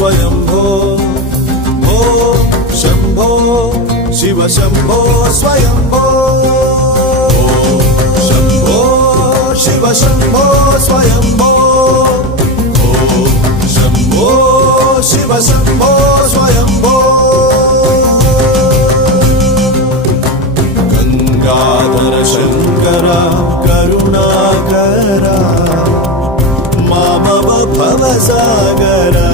Swayambho Om Shambho Shiv Shambho Swayambho Om Shambho Shiv Shambho Swayambho Om Shambho Shiv Shambho Swayambho Gangadhar Shankara करुणाकरा मामव भवसागरा